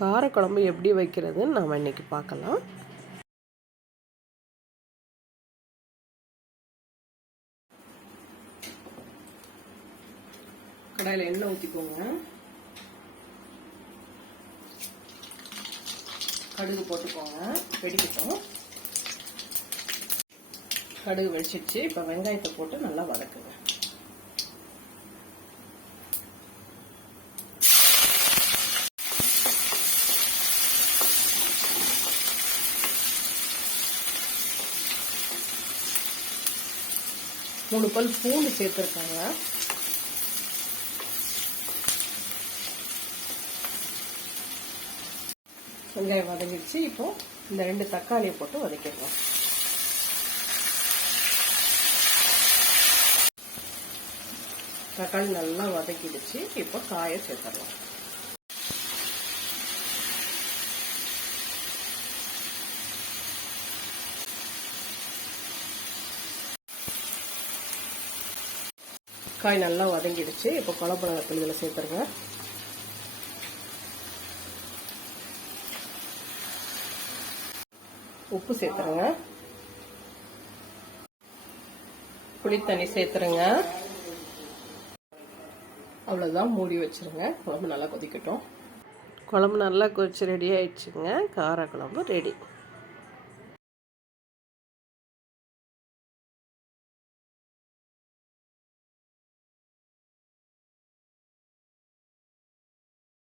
காரக்குழம்பு எப்படி வைக்கிறதுன்னு நம்ம இன்றைக்கி பார்க்கலாம். கடாயில் எண்ணெய் ஊற்றிக்கோங்க. கடுகு போட்டுக்கோங்க, வெடிக்கட்டும். கடுகு வெடிச்சிடுச்சு. இப்போ வெங்காயத்தை போட்டு நல்லா வதக்குங்க. மூணு பல் பூண்டு சேர்த்துருக்காங்க. வெங்காயம் வதங்கிடுச்சு. இப்போ இந்த 2 தக்காளியை போட்டு வதக்கிடலாம். தக்காளி நல்லா வதக்கிடுச்சு. இப்போ காயை சேர்த்துடலாம். காய் நல்லா வதங்கிடுச்சு. இப்போ குழம்புளத்தூள் இதில் சேர்த்துருங்க. உப்பு சேர்த்துருங்க. புளித்தண்ணி சேர்த்துருங்க. அவ்வளோதான், மூடி வச்சுருங்க. குழம்பு நல்லா கொதிக்கட்டும். குழம்பு நல்லா கொதிச்சு ரெடி ஆயிடுச்சுங்க. காரக்குழம்பு ரெடி.